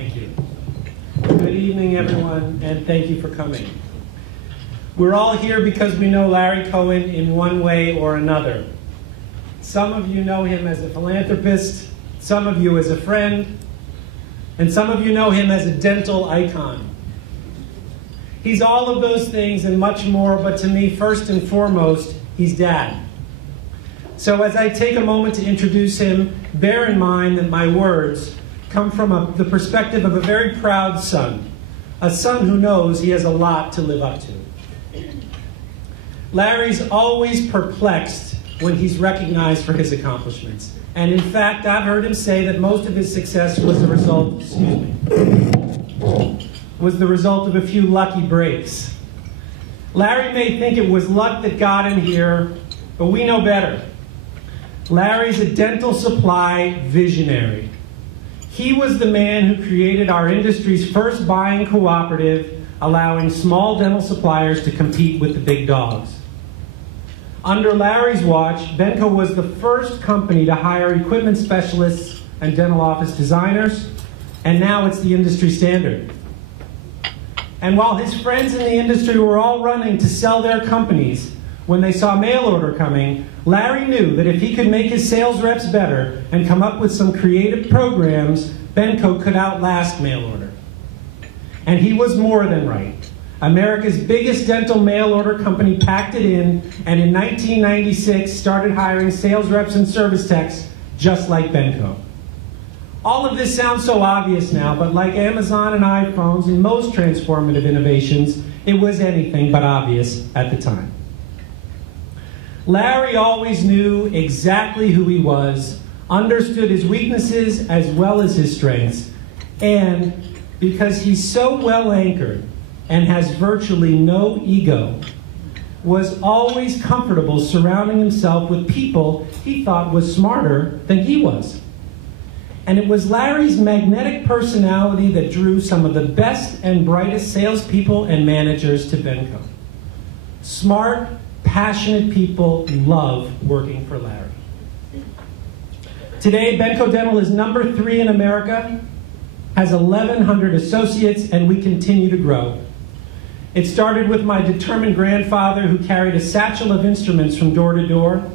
Thank you. Good evening, everyone, and thank you for coming. We're all here because we know Larry Cohen in one way or another. Some of you know him as a philanthropist, some of you as a friend, and some of you know him as a dental icon. He's all of those things and much more, but to me, first and foremost, he's Dad. So as I take a moment to introduce him, bear in mind that my words come from the perspective of a very proud son, a son who knows he has a lot to live up to. Larry's always perplexed when he's recognized for his accomplishments. And in fact, I've heard him say that most of his success was the result, of a few lucky breaks. Larry may think it was luck that got him here, but we know better. Larry's a dental supply visionary. He was the man who created our industry's first buying cooperative, allowing small dental suppliers to compete with the big dogs. Under Larry's watch, Benco was the first company to hire equipment specialists and dental office designers, and now it's the industry standard. And while his friends in the industry were all running to sell their companies, when they saw mail order coming, Larry knew that if he could make his sales reps better and come up with some creative programs, Benco could outlast mail order. And he was more than right. America's biggest dental mail order company packed it in, and in 1996 started hiring sales reps and service techs just like Benco. All of this sounds so obvious now, but like Amazon and iPhones and most transformative innovations, it was anything but obvious at the time. Larry always knew exactly who he was, understood his weaknesses as well as his strengths, and because he's so well anchored and has virtually no ego, was always comfortable surrounding himself with people he thought was smarter than he was. And it was Larry's magnetic personality that drew some of the best and brightest salespeople and managers to Benco. Smart, passionate people love working for Larry. Today, Benco Dental is number 3 in America, has 1,100 associates, and we continue to grow. It started with my determined grandfather who carried a satchel of instruments from door to door.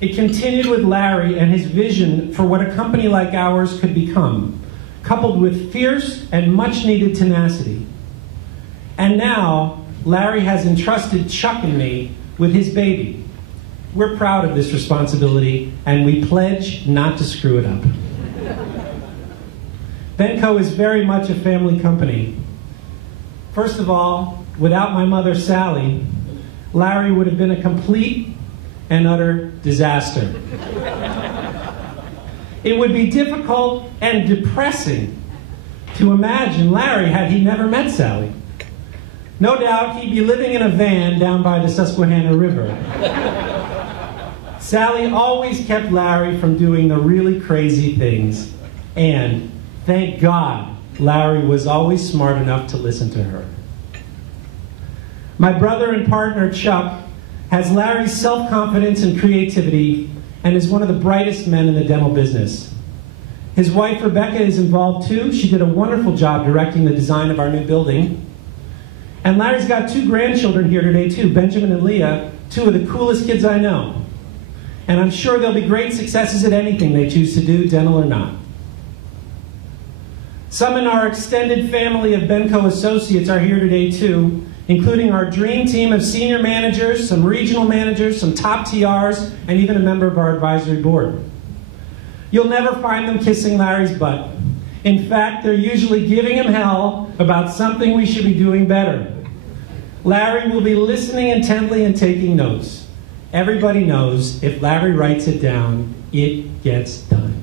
It continued with Larry and his vision for what a company like ours could become, coupled with fierce and much needed tenacity. And now, Larry has entrusted Chuck and me with his baby. We're proud of this responsibility, and we pledge not to screw it up. Benco is very much a family company. First of all, without my mother, Sally, Larry would have been a complete and utter disaster. It would be difficult and depressing to imagine Larry had he never met Sally. No doubt he'd be living in a van down by the Susquehanna River. Sally always kept Larry from doing the really crazy things, and thank God Larry was always smart enough to listen to her. My brother and partner, Chuck, has Larry's self-confidence and creativity and is one of the brightest men in the dental business. His wife, Rebecca, is involved too. She did a wonderful job directing the design of our new building. And Larry's got 2 grandchildren here today too, Benjamin and Leah, 2 of the coolest kids I know. And I'm sure they'll be great successes at anything they choose to do, dental or not. Some in our extended family of Benco associates are here today too, including our dream team of senior managers, some regional managers, some top TRs, and even a member of our advisory board. You'll never find them kissing Larry's butt. In fact, they're usually giving him hell about something we should be doing better. Larry will be listening intently and taking notes. Everybody knows if Larry writes it down, it gets done.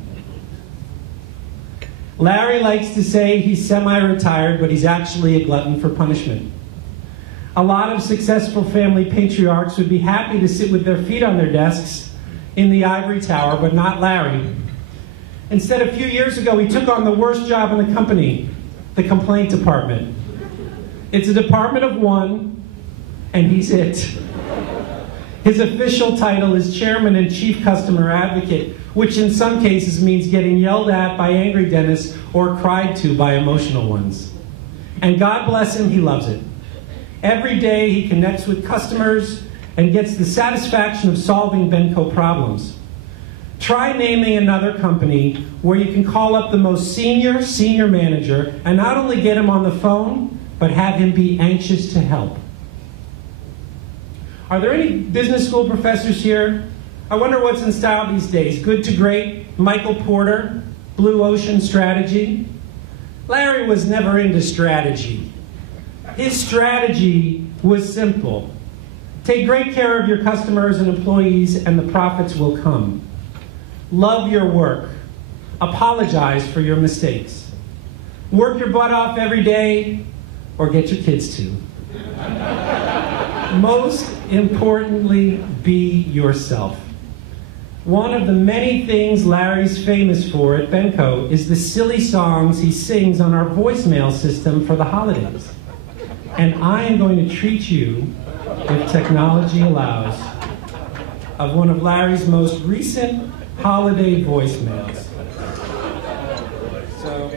Larry likes to say he's semi-retired, but he's actually a glutton for punishment. A lot of successful family patriarchs would be happy to sit with their feet on their desks in the ivory tower, but not Larry. Instead, a few years ago, he took on the worst job in the company, the complaint department. It's a department of 1, and he's it. His official title is Chairman and Chief Customer Advocate, which in some cases means getting yelled at by angry dentists or cried to by emotional ones. And God bless him, he loves it. Every day he connects with customers and gets the satisfaction of solving Benco problems. Try naming another company where you can call up the most senior manager and not only get him on the phone, but have him be anxious to help. Are there any business school professors here? I wonder what's in style these days. Good to Great, Michael Porter, Blue Ocean Strategy. Larry was never into strategy. His strategy was simple. Take great care of your customers and employees and the profits will come. Love your work. Apologize for your mistakes. Work your butt off every day or get your kids to. Most importantly, be yourself. One of the many things Larry's famous for at Benco is the silly songs he sings on our voicemail system for the holidays. And I am going to treat you, if technology allows, of one of Larry's most recent holiday voicemails. So,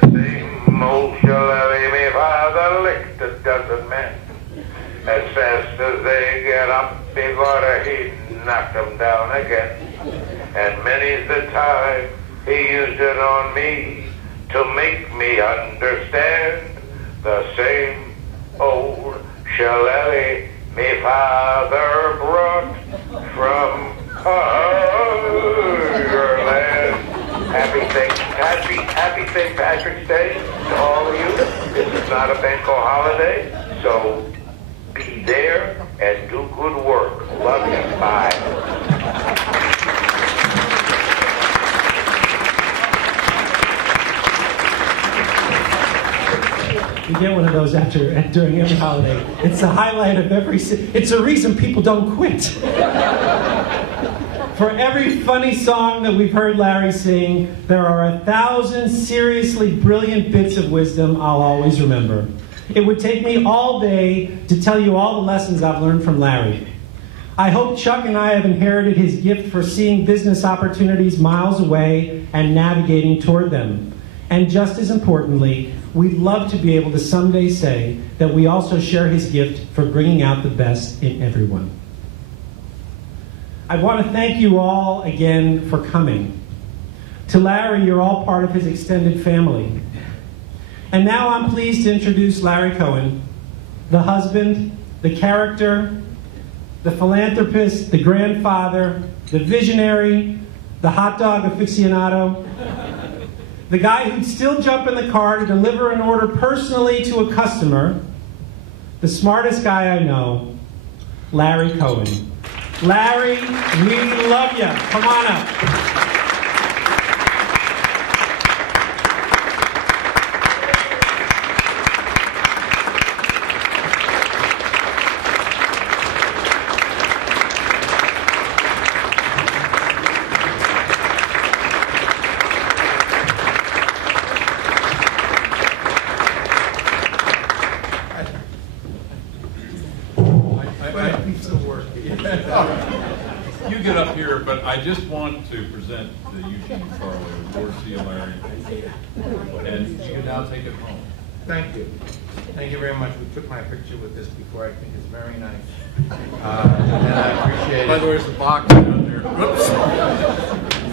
the same old shillelagh me father licked a dozen men. As fast as they get up before he knocked them down again. And many's the time he used it on me to make me understand the same old shillelagh me father brought from Ireland. Happy St. Patrick's Day to all of you. This is not a Benco holiday, so be there and do good work. Love you. Bye. You get one of those during every holiday. It's the highlight of every. It's a reason people don't quit. For every funny song that we've heard Larry sing, there are 1,000 seriously brilliant bits of wisdom I'll always remember. It would take me all day to tell you all the lessons I've learned from Larry. I hope Chuck and I have inherited his gift for seeing business opportunities miles away and navigating toward them. And just as importantly, we'd love to be able to someday say that we also share his gift for bringing out the best in everyone. I want to thank you all again for coming. To Larry, you're all part of his extended family. And now I'm pleased to introduce Larry Cohen, the husband, the character, the philanthropist, the grandfather, the visionary, the hot dog aficionado, the guy who'd still jump in the car to deliver an order personally to a customer, the smartest guy I know, Larry Cohen. Larry, we love you. Come on up. You get up here, but I just want to present the Eugene Farley Award to you, Larry. And you can now take it home. Thank you. Thank you very much. We took my picture with this before. I think it's very nice. And I appreciate it. By the way, there's a box down there. Whoops.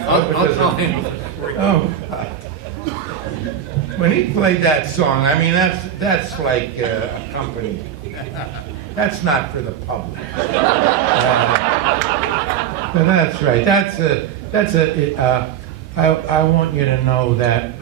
I'll tell him. Oh, when he played that song, I mean, that's like a company. That's not for the public. But that's right. I want you to know that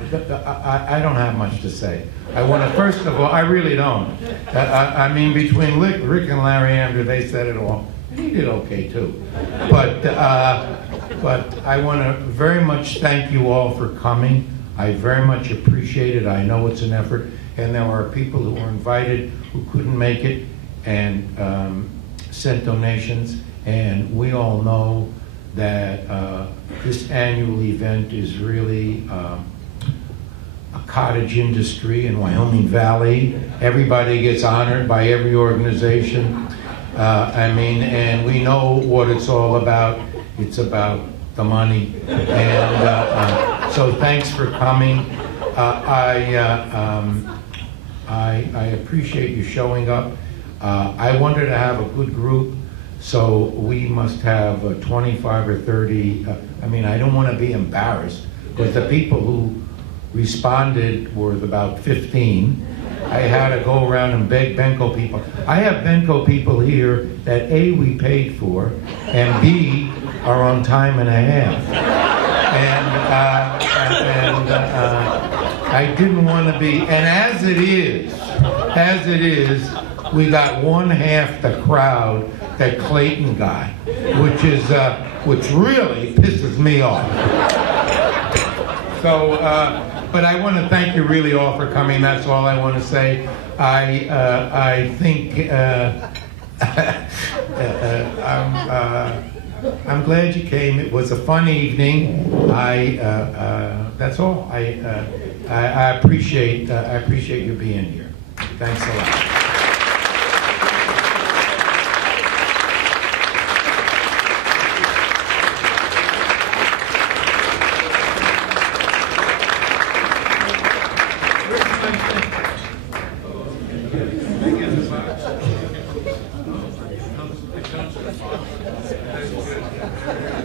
I don't have much to say. I want to, first of all, I really don't. I mean, between Rick and Larry Andrew, they said it all. And he did okay, too. But I want to very much thank you all for coming. I very much appreciate it. I know it's an effort. And there are people who were invited who couldn't make it and sent donations. And we all know that this annual event is really a cottage industry in Wyoming Valley. Everybody gets honored by every organization. I mean, and we know what it's all about. It's about the money. And So thanks for coming. I appreciate you showing up. I wanted to have a good group, so we must have 25 or 30. I mean, I don't want to be embarrassed, because the people who responded were about 15. I had to go around and beg Benco people. I have Benco people here that A, we paid for, and B, are on time and a half. I didn't want to be, and as it is, we got one half the crowd that Clayton got, which really pisses me off. So, but I want to thank you really all for coming. That's all I want to say. I think I'm glad you came. It was a fun evening. That's all. I appreciate you being here. Thanks a lot. That's good.